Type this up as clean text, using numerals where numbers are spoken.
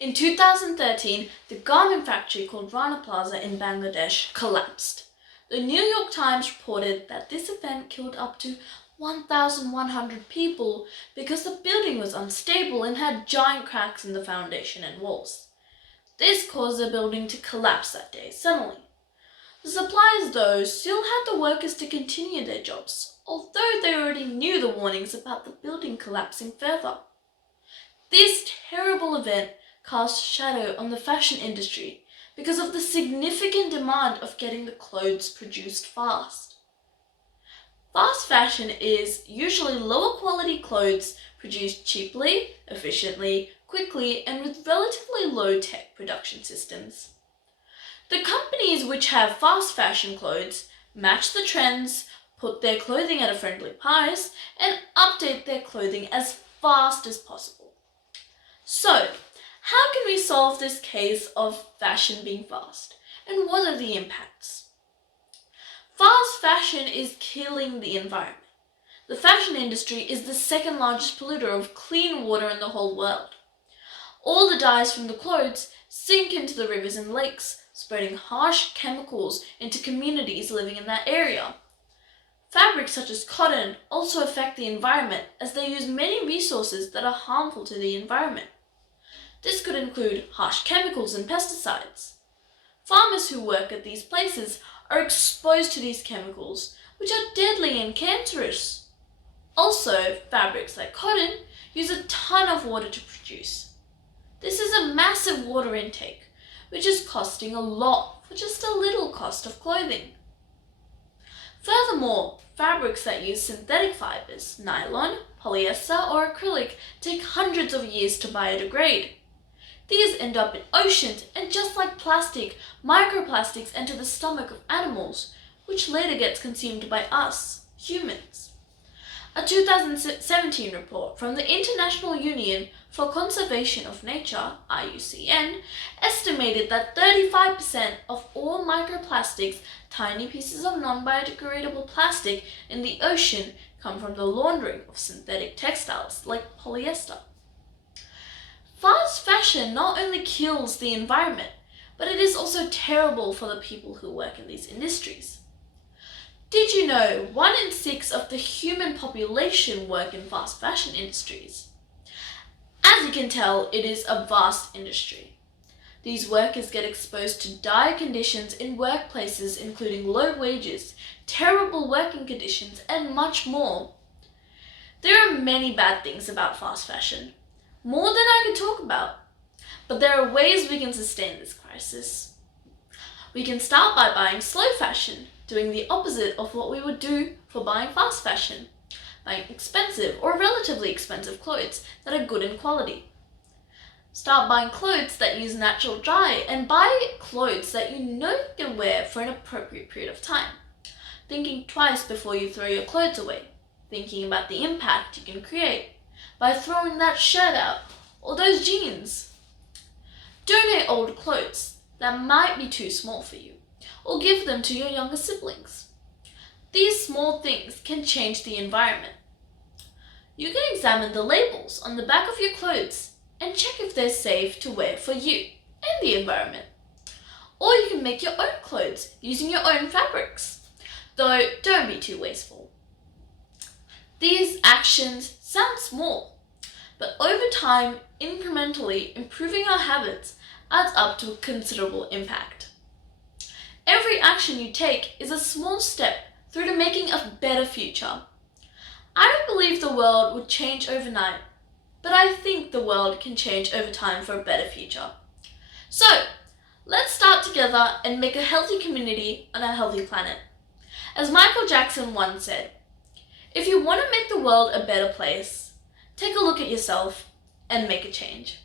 In 2013, the garment factory called Rana Plaza in Bangladesh collapsed. The New York Times reported that this event killed up to 1,100 people because the building was unstable and had giant cracks in the foundation and walls. This caused the building to collapse that day suddenly. The suppliers, though, still had the workers to continue their jobs, although they already knew the warnings about the building collapsing further. This terrible event cast shadow on the fashion industry because of the significant demand of getting the clothes produced fast. Fast fashion is usually lower quality clothes produced cheaply, efficiently, quickly, and with relatively low-tech production systems. The companies which have fast fashion clothes match the trends, put their clothing at a friendly price, and update their clothing as fast as possible. So, how can we solve this case of fashion being fast? And what are the impacts? Fast fashion is killing the environment. The fashion industry is the second largest polluter of clean water in the whole world. All the dyes from the clothes sink into the rivers and lakes, spreading harsh chemicals into communities living in that area. Fabrics such as cotton also affect the environment as they use many resources that are harmful to the environment. This could include harsh chemicals and pesticides. Farmers who work at these places are exposed to these chemicals, which are deadly and cancerous. Also, fabrics like cotton use a ton of water to produce. This is a massive water intake, which is costing a lot for just a little cost of clothing. Furthermore, fabrics that use synthetic fibers, nylon, polyester, or acrylic, take hundreds of years to biodegrade. These end up in oceans, and just like plastic, microplastics enter the stomach of animals, which later gets consumed by us, humans. A 2017 report from the International Union for Conservation of Nature, IUCN, estimated that 35% of all microplastics, tiny pieces of non-biodegradable plastic in the ocean, come from the laundering of synthetic textiles like polyester. Fast fashion not only kills the environment, but it is also terrible for the people who work in these industries. Did you know 1 in 6 of the human population work in fast fashion industries? As you can tell, it is a vast industry. These workers get exposed to dire conditions in workplaces including low wages, terrible working conditions, and much more. There are many bad things about fast fashion, more than I could talk about, but there are ways we can sustain this crisis. We can start by buying slow fashion, doing the opposite of what we would do for buying fast fashion, buying expensive or relatively expensive clothes that are good in quality. Start buying clothes that use natural dye and buy clothes that you know you can wear for an appropriate period of time, thinking twice before you throw your clothes away, thinking about the impact you can create by throwing that shirt out or those jeans. Donate old clothes that might be too small for you, or give them to your younger siblings. These small things can change the environment. You can examine the labels on the back of your clothes and check if they're safe to wear for you and the environment. Or you can make your own clothes using your own fabrics, though don't be too wasteful. These actions sound small, but over time, incrementally improving our habits adds up to a considerable impact. Every action you take is a small step through to making a better future. I don't believe the world would change overnight, but I think the world can change over time for a better future. So, let's start together and make a healthy community on a healthy planet. As Michael Jackson once said, if you want to make the world a better place, take a look at yourself and make a change.